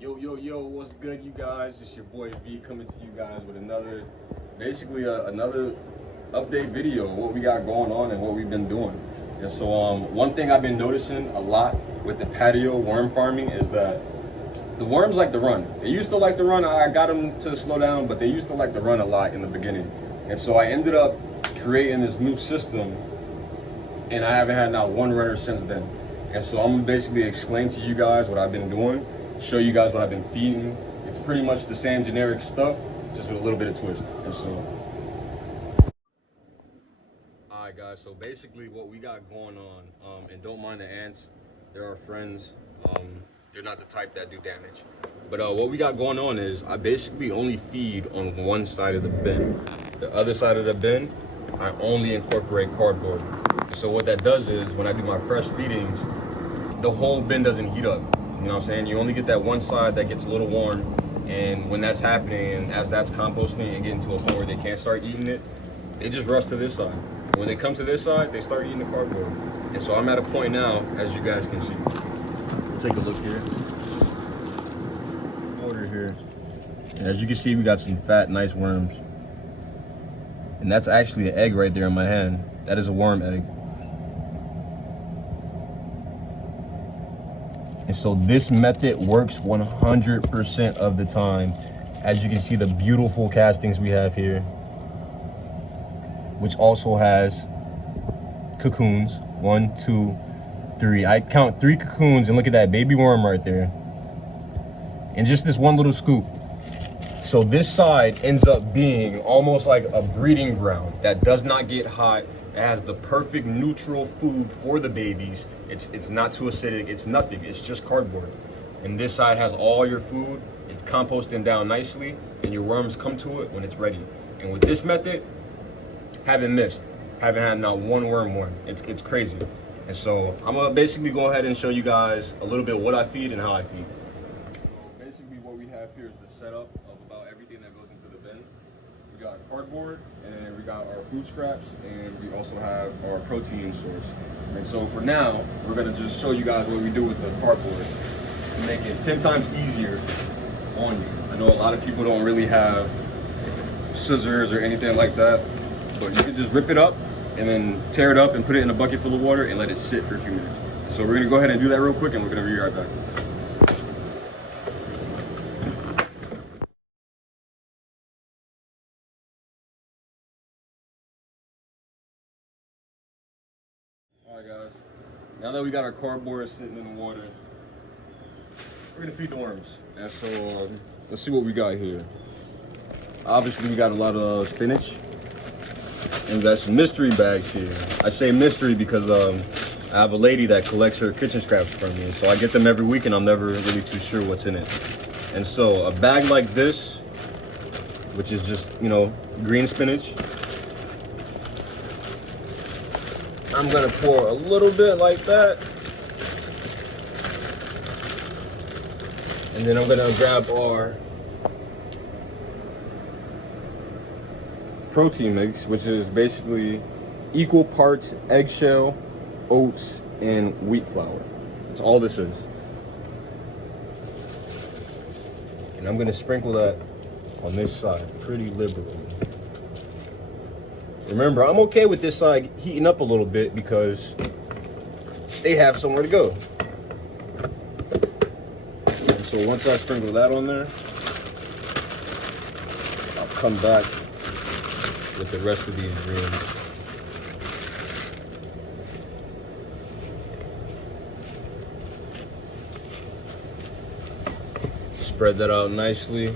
Yo, what's good, you guys? It's your boy V coming to you guys with another update video of what we got going on and what we've been doing. And so, one thing I've been noticing a lot with the patio worm farming is that the worms like to run. They used to like to run. I got them to slow down, but they used to like to run a lot in the beginning. And so I ended up creating this new system, and I haven't had not one runner since then. And so I'm gonna basically explain to you guys what I've been doing, show you guys what I've been feeding. It's pretty much the same generic stuff, just with a little bit of twist. And so, all right, guys. So basically, what we got going on, and don't mind the ants, they're our friends. They're not the type that do damage. But what we got going on is I basically only feed on one side of the bin. The other side of the bin, I only incorporate cardboard. So what that does is when I do my fresh feedings, the whole bin doesn't heat up. You know what I'm saying? You only get that one side that gets a little warm. And when that's happening, and as that's composting and getting to a point where they can't start eating it, they just rush to this side. When they come to this side, they start eating the cardboard. And so I'm at a point now, as you guys can see. Take a look here. Order here. And as you can see, we got some fat, nice worms. And that's actually an egg right there in my hand. That is a worm egg. And so this method works 100% of the time. As you can see, the beautiful castings we have here, which also has cocoons. 1, 2, 3. I count 3 cocoons, and look at that baby worm right there. And just this one little scoop. So this side ends up being almost like a breeding ground that does not get hot. It has the perfect neutral food for the babies. It's not too acidic, it's nothing, it's just cardboard. And this side has all your food, it's composting down nicely, and your worms come to it when it's ready. And with this method, haven't had not one worm one. It's crazy. And so I'm gonna basically go ahead and show you guys a little bit what I feed and how I feed. Basically what we have here is the setup of about everything that goes into the bin. We got cardboard, and we got our food scraps, and we also have our protein source. And so for now, we're gonna just show you guys what we do with the cardboard to make it 10 times easier on you. I know a lot of people don't really have scissors or anything like that, but you can just rip it up and then tear it up and put it in a bucket full of water and let it sit for a few minutes. So we're gonna go ahead and do that real quick, and we're gonna be right back. All right, guys. Now that we got our cardboard sitting in the water, we're gonna feed the worms. And so let's see what we got here. Obviously, we got a lot of spinach, and we got some mystery bags here. I say mystery because I have a lady that collects her kitchen scraps from me, so I get them every week, and I'm never really too sure what's in it. And so a bag like this, which is just, you know, green spinach, I'm gonna pour a little bit like that. And then I'm gonna grab our protein mix, which is basically equal parts eggshell, oats, and wheat flour. That's all this is. And I'm gonna sprinkle that on this side pretty liberally. Remember, I'm okay with this side heating up a little bit because they have somewhere to go. And so once I sprinkle that on there, I'll come back with the rest of these greens. Spread that out nicely.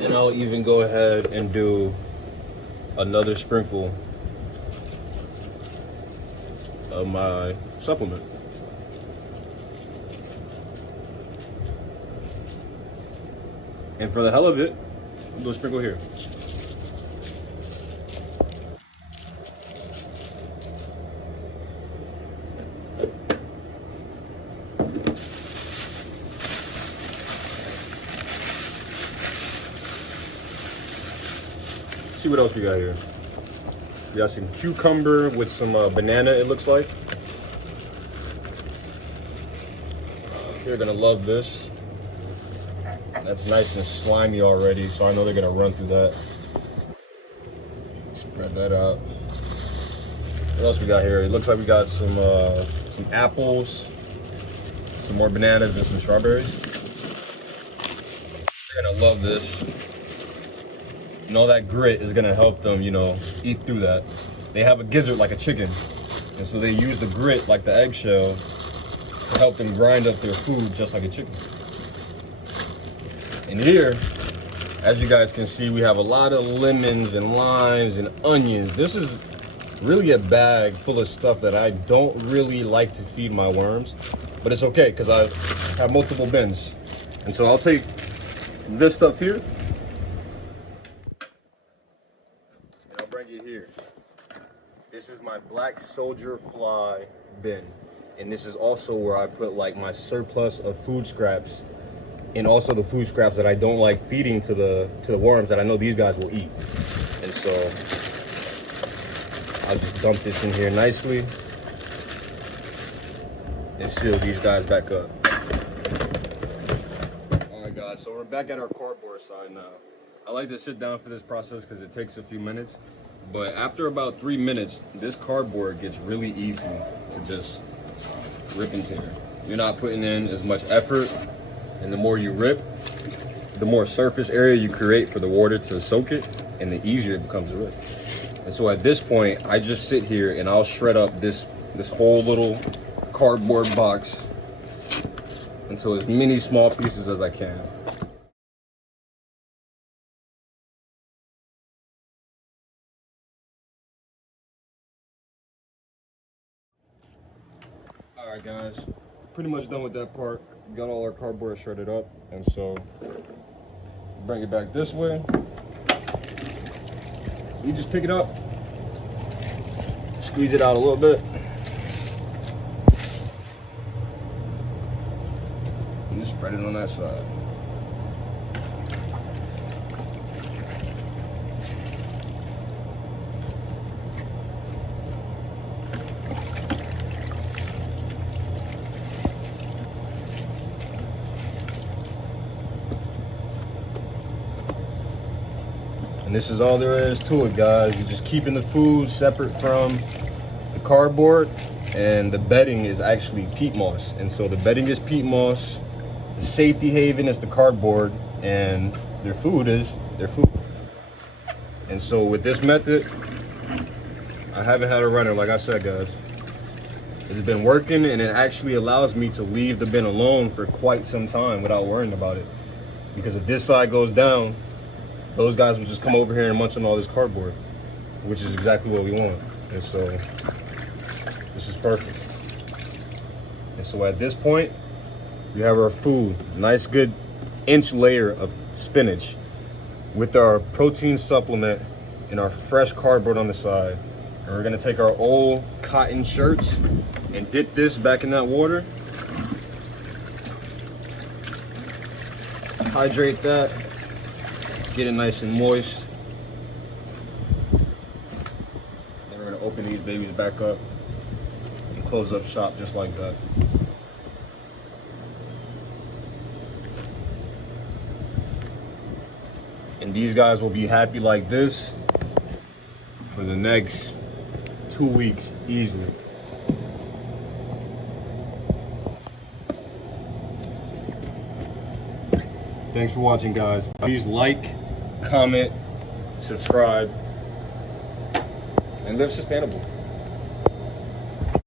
And I'll even go ahead and do another sprinkle of my supplement. And for the hell of it, I'll do a sprinkle here. See what else we got here. We got some cucumber with some banana, it looks like. They're gonna love this. That's nice and slimy already, so I know they're gonna run through that. Spread that out. What else we got here? It looks like we got some apples, some more bananas, and some strawberries. They're gonna love this. And all that grit is gonna help them, you know, eat through that. They have a gizzard like a chicken, and so they use the grit like the eggshell to help them grind up their food just like a chicken. And here, as you guys can see, we have a lot of lemons and limes and onions. This is really a bag full of stuff that I don't really like to feed my worms, but it's okay because I have multiple bins. And so I'll take this stuff here and I'll bring it here. This is my black soldier fly bin. And this is also where I put like my surplus of food scraps, and also the food scraps that I don't like feeding to the worms that I know these guys will eat. And so I'll just dump this in here nicely and seal these guys back up. All right guys, so we're back at our cardboard side now. I like to sit down for this process because it takes a few minutes, but after about 3 minutes, this cardboard gets really easy to just rip and tear. You're not putting in as much effort, and the more you rip, the more surface area you create for the water to soak it, and the easier it becomes to rip. And so at this point, I just sit here and I'll shred up this whole little cardboard box into as many small pieces as I can. All right guys, pretty much done with that part. Got all our cardboard shredded up, and so bring it back this way. You just pick it up, squeeze it out a little bit, and just spread it on that side. And this is all there is to it, guys. You're just keeping the food separate from the cardboard, and the bedding is actually peat moss. And so the bedding is peat moss, the safety haven is the cardboard, and their food is their food. And so with this method, I haven't had a runner, like I said, guys. It's been working, and it actually allows me to leave the bin alone for quite some time without worrying about it. Because if this side goes down, those guys will just come over here and munch on all this cardboard, which is exactly what we want. And so this is perfect. And so at this point, we have our food, nice good inch layer of spinach with our protein supplement and our fresh cardboard on the side. And we're gonna take our old cotton shirts and dip this back in that water. Hydrate that. Get it nice and moist. Then we're gonna open these babies back up and close up shop just like that. And these guys will be happy like this for the next 2 weeks easily. Thanks for watching, guys. Please like, comment, subscribe, and live sustainable.